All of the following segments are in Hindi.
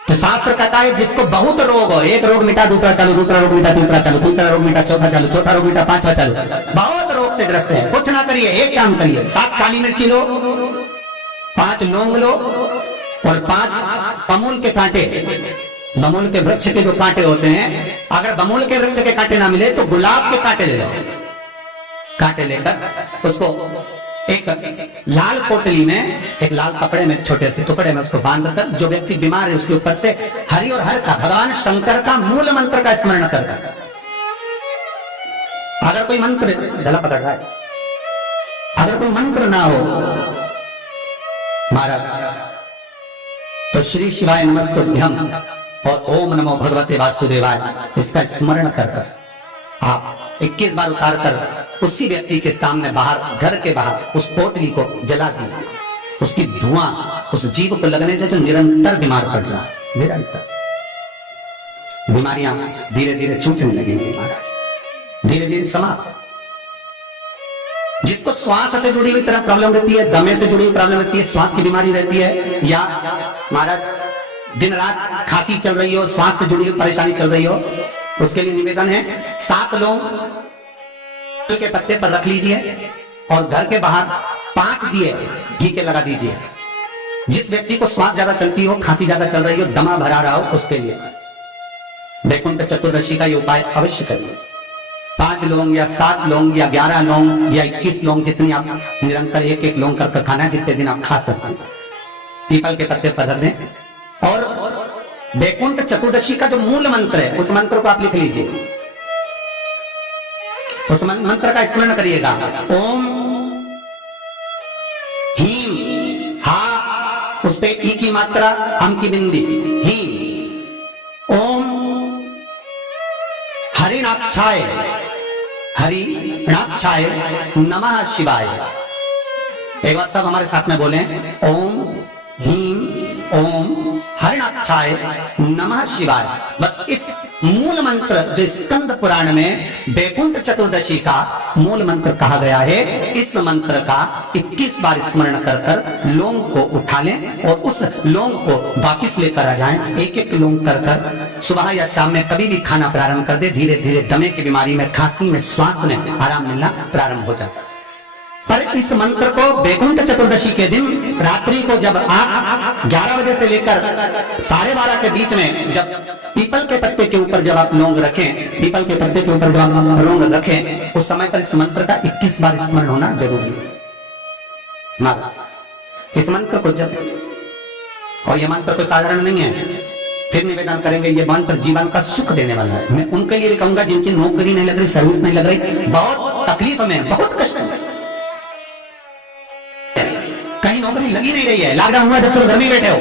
तो शास्त्र कहता है जिसको बहुत रोग हो, एक रोग मिटा दूसरा चालू, दूसरा रोग मिटा तीसरा चालू, तीसरा रोग मिटा चौथा चालू, चौथा रोग मिटा पांचवा चालू, बहुत रोग से ग्रस्त है, कुछ ना करिए, एक काम करिए, 7 काली मिर्ची लो, 5 लौंग लो और 5 बमुल के कांटे। बमुल के वृक्ष के जो कांटे होते हैं, अगर बमुल के वृक्ष के कांटे ना मिले तो गुलाब के कांटे ले लो। कांटे लेकर उसको एक लाल पोटली में, एक लाल कपड़े में, छोटे से टुकड़े में उसको बांधकर, जो व्यक्ति बीमार है उसके ऊपर से हरि और हर का, भगवान शंकर का मूल मंत्र का स्मरण कर। अगर कोई मंत्र, गला पकड़ रहा है, अगर कोई मंत्र ना हो महाराज, तो श्री शिवाय नमस्तुभ्यं और ओम नमो भगवते वासुदेवाय, इसका स्मरण कर आप 21 बार उतार कर उसी व्यक्ति के सामने बाहर, घर के बाहर उस पोटली को जला दी। उसकी धुआं उस जीव को लगने से जो निरंतर बीमार पड़ रहा, निरंतर बीमारियां धीरे धीरे छूटने लगेंगी महाराज, धीरे धीरे समाप्त। जिसको श्वास से जुड़ी हुई तरह प्रॉब्लम रहती है, दमे से जुड़ी हुई प्रॉब्लम रहती है, श्वास की बीमारी रहती है, या महाराज दिन रात खांसी चल रही हो, श्वास से जुड़ी हुई परेशानी चल रही हो, उसके लिए निवेदन है 7 लौंग के पत्ते पर रख लीजिए और घर के बाहर 5 दिए घी के लगा दीजिए। जिस व्यक्ति को श्वास ज्यादा चलती हो, खांसी ज्यादा चल रही हो, दमा भरा रहा हो, उसके लिए वैकुंठ चतुर्दशी का ये उपाय अवश्य करिए। 5 लौंग या 7 लौंग या 11 लौंग या 21 लौंग, जितनी आप निरंतर एक एक लौंग करके खाना है, जितने दिन आप खा सकते हैं, पीपल के पत्ते पर रख दें। और वैकुंठ चतुर्दशी का जो मूल मंत्र है, उस मंत्र को आप लिख लीजिए, उस मंत्र का स्मरण करिएगा। ओम हीम, हा उस पे ई की मात्रा, हम की बिंदी, हीम। ओम हरिणाक्षाय, हरिणाक्षाय नमः शिवाय। एक बार सब हमारे साथ में बोले, ओम हीम ओम हरिणाक्षाय नमः शिवाय। बस इस मूल मंत्र जो स्कंद पुराण में वैकुंठ चतुर्दशी का मूल मंत्र कहा गया है, इस मंत्र का 21 बार स्मरण कर कर लौंग को उठा लें और उस लौंग को वापिस लेकर आ जाएं। एक एक लौंग कर कर सुबह या शाम में कभी भी खाना प्रारंभ कर दे, धीरे धीरे दमे की बीमारी में, खांसी में, श्वास में आराम मिलना प्रारंभ हो जाता है। पर इस मंत्र को वैकुंठ चतुर्दशी के दिन रात्रि को जब आप 11 बजे से लेकर 12:30 के बीच में, जब पीपल के पत्ते के ऊपर जब आप लौंग रखें, पीपल के पत्ते के ऊपर जब आप लौंग रखें, उस समय पर इस मंत्र का 21 बार स्मरण होना जरूरी है। इस मंत्र को जब, और यह मंत्र कोई साधारण नहीं है, फिर निवेदन करेंगे, ये मंत्र जीवन का सुख देने वाला है। मैं उनके लिए भी कहूंगा जिनकी नौकरी नहीं लग रही, सर्विस नहीं लग रही, बहुत तकलीफ में, बहुत कष्ट में, कहीं नौकरी लगी नहीं रही है, लॉकडाउन हुआ, जब से घर में बैठे हो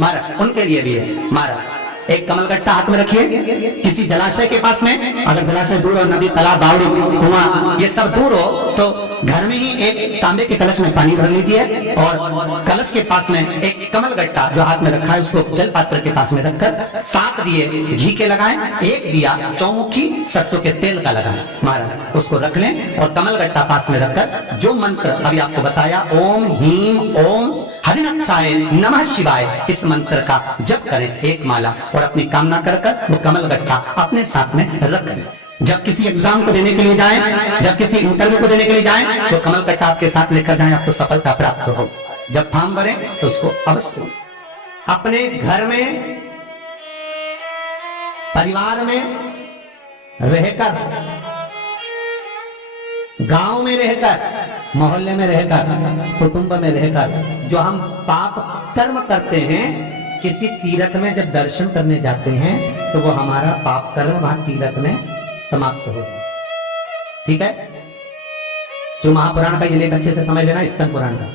महाराज, उनके लिए भी है महाराज। एक कमलगट्टा हाथ में रखिए, किसी जलाशय के पास में, अगर जलाशय दूर हो, नदी, तालाब, बावड़ी, कुआं ये सब दूर हो, तो घर में ही एक तांबे के कलश में पानी भर लीजिए और कलश के पास में एक कमलगट्टा जो हाथ में रखा है उसको जल पात्र के पास में रखकर 7 दिए घी के लगाएं, 1 दिया चौमुखी सरसों के तेल का लगाएं महाराज, उसको रख लें और कमलगट्टा पास में रखकर जो मंत्र अभी आपको बताया, ओम हीम ओम हरिणाक्षाय नमः शिवाय, इस मंत्र का जप करें 1 माला और अपनी कामना कर कर वो कमलगट्टा अपने साथ में रख लें। जब किसी एग्जाम को देने के लिए जाएं, जब किसी इंटरव्यू को देने के लिए जाएं, तो कमलगट्टा आपके साथ लेकर जाएं, आपको सफलता प्राप्त हो। जब फॉर्म भरें तो उसको अवश्य अपने घर में, परिवार में रहकर, गांव में रहकर, मोहल्ले में रहकर, कुटुंब में रहकर, जो हम पाप कर्म करते हैं, किसी तीर्थ में जब दर्शन करने जाते हैं तो वो हमारा पाप कर्म वहां तीर्थ में समाप्त हो जाए। ठीक है, शिव महापुराण का ये लेख अच्छे से समझ लेना, स्कंद पुराण का,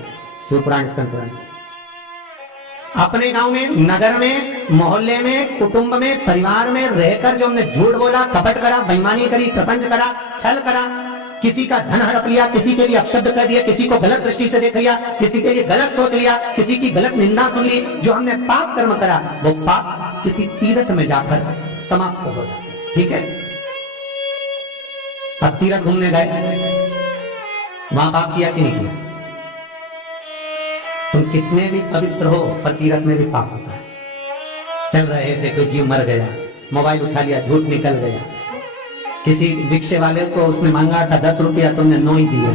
शिव पुराण स्कंद पुराण। अपने गांव में, नगर में, मोहल्ले में, कुटुंब में, परिवार में रहकर जो हमने झूठ बोला, कपट करा, बेईमानी करी, प्रपंच करा, छल करा, किसी का धन हड़प लिया, किसी के लिए अपशब्द कर दिया, किसी को गलत दृष्टि से देख लिया, किसी के लिए गलत सोच लिया, किसी की गलत निंदा सुन ली, जो हमने पाप कर्म करा, वो पाप किसी तीर्थ में जाकर समाप्त हो जाता। ठीक है, अब तीर्थ घूमने गए, वहां पाप किया कि नहीं किया? तुम कितने भी पवित्र हो पर तीर्थ में भी पाप होता है। चल रहे थे, कोई जीव मर गया, मोबाइल उठा लिया, झूठ निकल गया, किसी रिक्शे वाले को उसने मांगा था 10 रुपया, तुमने 9 ही दिया,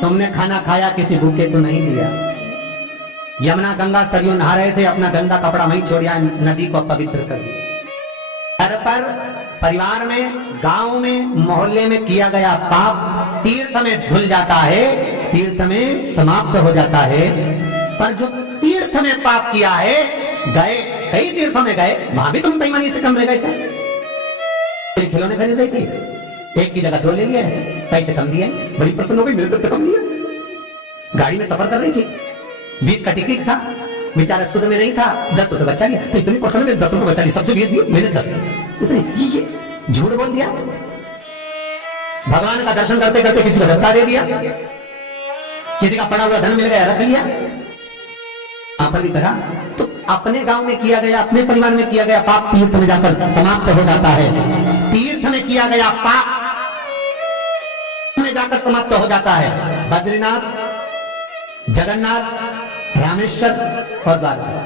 तुमने खाना खाया, किसी भूखे को नहीं दिया, यमुना गंगा सरयू नहा रहे थे, अपना गंदा कपड़ा वहीं छोड़िया, नदी को पवित्र कर दिया। घर पर, परिवार में, गांव में, मोहल्ले में किया गया पाप तीर्थ में धुल जाता है, तीर्थ में समाप्त हो जाता है। पर जो तीर्थ में पाप किया है, गए कई तीर्थों में गए, वहां भी तुम बेईमानी से कम रह गए थे, खिलौने खरीद रही थी, एक की जगह 2 ले लिया, पैसे कम दिए, बड़ी प्रसन्न हो गई, मेरे तो कम दिया। गाड़ी में सफर कर रही थी, 20 का टिकट था, बेचारा शुद्ध में नहीं था, 10 रुपए बचा लिया, तो इतनी प्रसन्न में 10 रुपए बचा लिया, सबसे 20 दिए, मैंने 10 दिए, ये झूठ बोल दिया। भगवान का दर्शन करते करते किसी को धक्का दे दिया, किसी का पड़ा हुआ धन मिल गया, रख लिया, आप भी करा। तो अपने गांव में किया गया, अपने परिवार में किया गया पाप तीर्थ में जाकर समाप्त हो जाता है। तीर्थ में किया गया पाप में जाकर समाप्त हो जाता है। बद्रीनाथ, जगन्नाथ, रामेश्वर और द्वारका,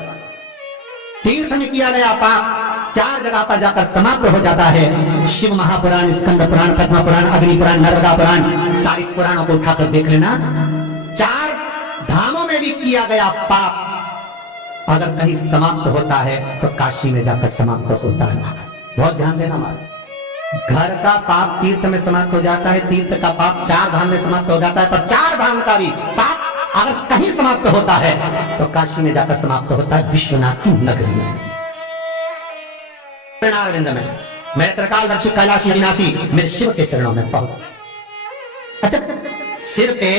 तीर्थ में किया गया पाप 4 जगह पर जाकर समाप्त हो जाता है। शिव महापुराण, स्कंद पुराण, पद्म पुराण, अग्नि पुराण, नर्मदा पुराण, सारी पुराणों को उठाकर देख लेना। 4 धामों में भी किया गया पाप अगर कहीं समाप्त होता है तो काशी में जाकर समाप्त होता है। बहुत ध्यान देना हमारा। घर का पाप तीर्थ में समाप्त हो जाता है, तीर्थ का पाप 4 धाम में समाप्त हो जाता है, पर 4 धाम का भी पाप अगर कहीं समाप्त होता है तो काशी में जाकर समाप्त होता है, विश्वनाथ की नगरी में, अरविंद में। मेरे त्रिकालदर्शी कैलाशी अविनाशी मेरे शिव के चरणों में पहुंच। अच्छा, सिर पे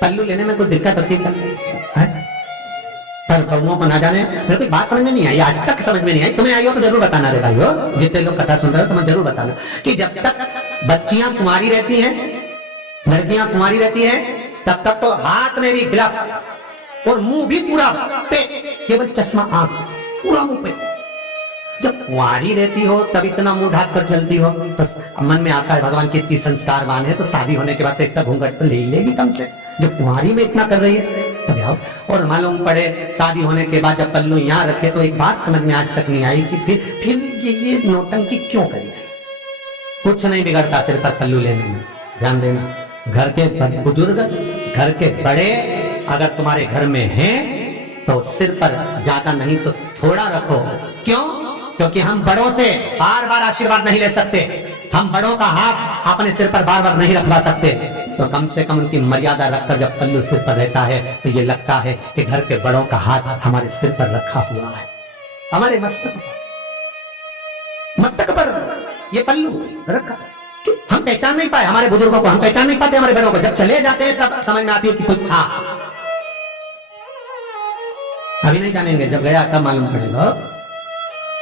पल्लू लेने में कोई दिक्कत होती है? पर बहुओं को ना जाने, मेरे को बात समझ में नहीं आई, आज तक समझ में नहीं आई, तुम्हें आई हो तो जरूर बताना रे भाइयों, जितने लोग कथा सुन रहे हो तुम्हें जरूर बताना कि जब तक बच्चियां कुंवारी रहती हैं, लड़कियां कुंवारी रहती हैं, तब तक तो हाथ में भी ग्लव्स और मुंह भी पूरा पे, केवल चश्मा, आंख पूरा मुंह पे। जब कुंवारी रहती हो तब इतना मुंह ढक कर चलती हो तो मन में आता है भगवान कितनी संस्कारवान है, तो शादी होने के बाद तो इतना घूंघट तो ले ही लेगी कम से। जब कुंवारी में इतना कर रही है तब आओ। और मालूम पड़े शादी होने के बाद जब पल्लू यहाँ रखे तो एक बात समझ में आज तक नहीं आई कि फिर ये नौटंकी क्यों करी है। कुछ नहीं बिगड़ता सिर पर पल्लू लेने में। ध्यान देना, घर के बुजुर्ग, घर के बड़े अगर तुम्हारे घर में हैं तो सिर पर ज्यादा नहीं तो थोड़ा रखो। क्यों? क्योंकि हम बड़ों से बार बार आशीर्वाद नहीं ले सकते, हम बड़ों का हाथ अपने सिर पर बार बार नहीं रखवा सकते, तो कम से कम उनकी मर्यादा रखकर जब पल्लू सिर पर रहता है तो ये लगता है कि घर के बड़ों का हाथ हमारे सिर पर रखा हुआ है, हमारे मस्तक पर ये पल्लू रखा। हम पहचान नहीं पाए हमारे बुजुर्गों को, हम पहचान नहीं पाते हमारे बड़ों को, जब चले जाते हैं तब समझ में आती है कि कोई था। अभी नहीं जानेंगे, जब गया तब मालूम पड़ेगा।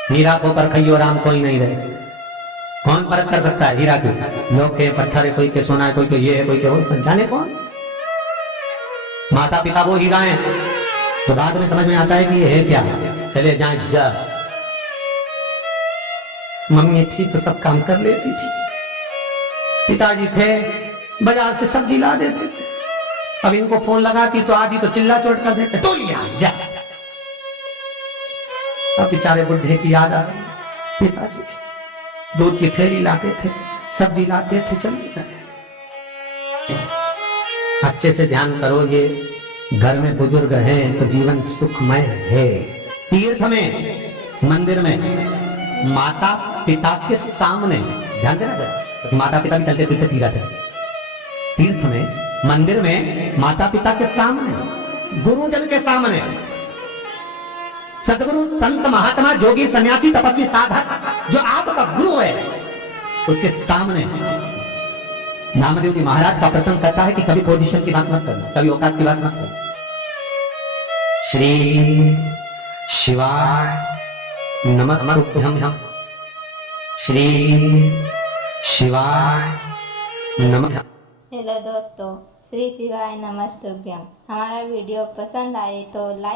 हीरा को परखइयो राम कोई नहीं रहे, कौन परख कर सकता है हीरा की? लोग के पत्थर है, कोई के सोना है, कोई के ये है, कोई के वो, जाने कौन। माता पिता वो हीरा है, तो बाद में समझ में आता है कि ये है क्या। चले जाए जा, मम्मी थी तो सब काम कर लेती थी, पिताजी थे बाजार से सब्जी ला देते थे, अब इनको फोन लगाती तो आधी तो चिल्ला चोट कर देते, तो लिया जा। अब बेचारे बुढ़े की याद आ रही, पिताजी दूध की थैली लाते थे, सब्जी लाते थे, चलते थे। अच्छे से ध्यान करो, ये घर में बुजुर्ग हैं तो जीवन सुखमय है। तीर्थ में, मंदिर में, माता पिता के सामने ध्यान देना जरा, माता पिता भी चलते फिरते तीर्थ है। तीर्थ में, मंदिर में, माता पिता के सामने, गुरुजन के सामने, सदगुरु, संत, महात्मा, जोगी, सन्यासी, तपस्वी, साधक जो आपका गुरु है उसके सामने नामदेव जी महाराज का प्रसंग करता है कि कभी पोजीशन की बात मत करना, कभी औकात की बात मत करना। श्री शिवाय नमः, श्री शिवाय नमः। हेलो दोस्तों, श्री शिवाय नमस्तुभ्यम। हमारा वीडियो पसंद आए तो लाइक